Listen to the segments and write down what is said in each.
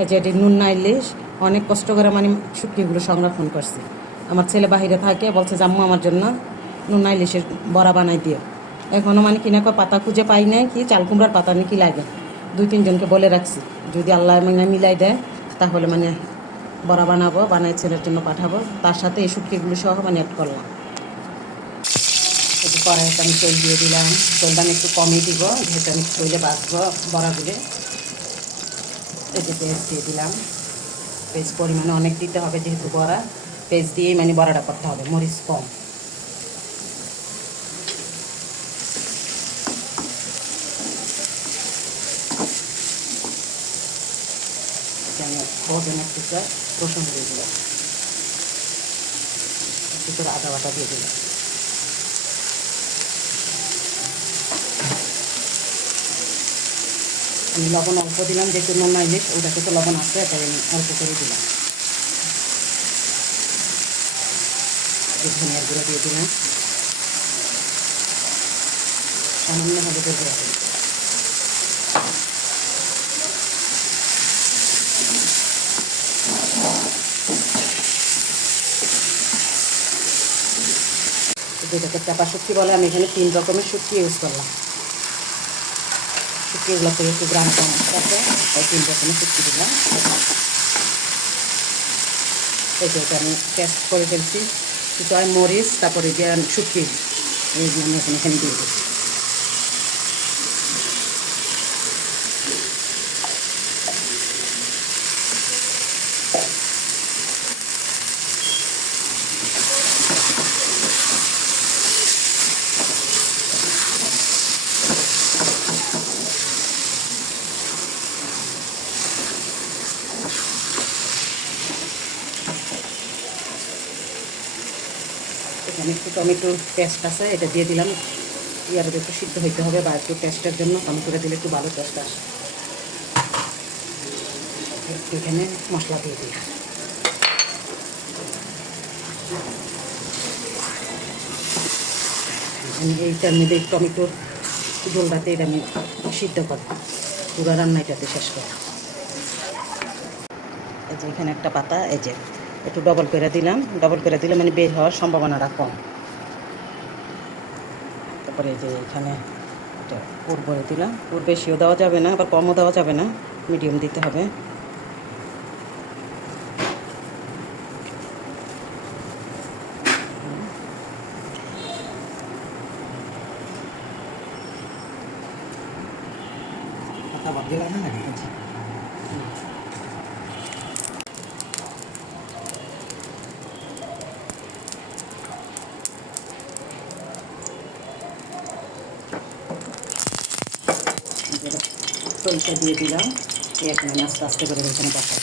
এই যে এটি নুন না ইলিশ অনেক কষ্ট করে মানে শুটকিগুলো সংরক্ষণ করছি। আমার ছেলে বাহিরে থাকে, বলছে, জাম্মু আমার জন্য নুন ইলিশের বড়া বানাই দিও। এখনও মানে কিনা পাতা খুঁজে পাই নাই কি, চাল কুমড়ার পাতা নাকি লাগে। দুই, তিনজনকে বলে রাখছি, যদি আল্লাহ মানে মিলাই দেয়, তাহলে মানে বড়া বানাবো, বানাই ছেলের জন্য পাঠাবো। তার সাথে এই শুটকিগুলো সহ মানে অ্যাড করলাম। একটু কড়াইতে আমি তেল দিয়ে দিলাম। তেলটা আমি একটু কমই দিব, যেহেতু আমি তৈলে বাঁচবো বড়াগুলো। এই যে পেঁয়াজ দিয়ে দিলাম। পেঁয়াজ পরিমাণে অনেক দিতে হবে যেহেতু বড়া। পেঁয়াজ দিয়েই মানে বড়াটা করতে হবে, মরিচ কম। রসুন দিয়ে দিলাম। আদা বাটা দিয়ে দিলাম। লবণ অল্প দিলাম, যেহেতু নুন ইলিশ ওটাতে তো লবণ আছে, তাই আমি অল্প করে দিলাম। ধনিয়ার গুঁড়ো দিয়ে দিলাম। সামান্য হলুদের গুঁড়ো দিলাম। যেটাকে চাপা শুটকি বলে আমি এখানে তিন রকমের শুটকি ইউজ করলাম। শুটকিগুলো করে একটু গ্রাম আছে তাই তিন রকমের শুটকি দিলাম। এই আমি টেস্ট করে ফেলছি। কিছু মরিচ, তারপরে যে শুটকি এইগুলো এখানে দিয়ে দিচ্ছি। এখানে একটু টমেটোর পেস্ট আছে, এটা দিয়ে দিলাম। ইয়ার একটু সিদ্ধ হইতে হবে, বা একটু টেস্টের জন্য টমেটোটা দিলে একটু ভালো টেস্ট আসে। এখানে মশলা দিয়ে দিলাম। আমি এইটার মধ্যে টমেটোর ঝোলটাতে এটা আমি সিদ্ধ করব। পুরো রান্নাটাতে শেষ করব। এই যে এখানে একটা পাতা, এই যে একটু ডবল করে দিলাম। ডবল করে দিলে মানে বের হওয়ার সম্ভাবনাটা কম। তারপরে এই যে এখানে এটা পুর করে দিলাম। পুর বেশিও দেওয়া যাবে না, আবার কমও দেওয়া যাবে না। মিডিয়াম দিতে হবে নাকি তলটা দিয়ে দিলাম। এখন আমি আস্তে আস্তে করে এখানে বসাই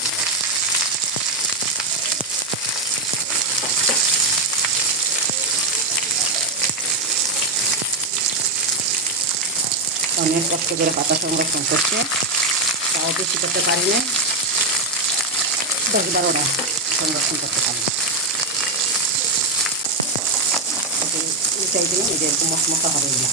অনেক কষ্ট করে পাতা সংরক্ষণ করছে। তাও বেশি করতে পারি না। দশ বারোটা সংরক্ষণ করতে পারি। না উল্টাই দিলাম এরকম মশমশা হবে। এগুলো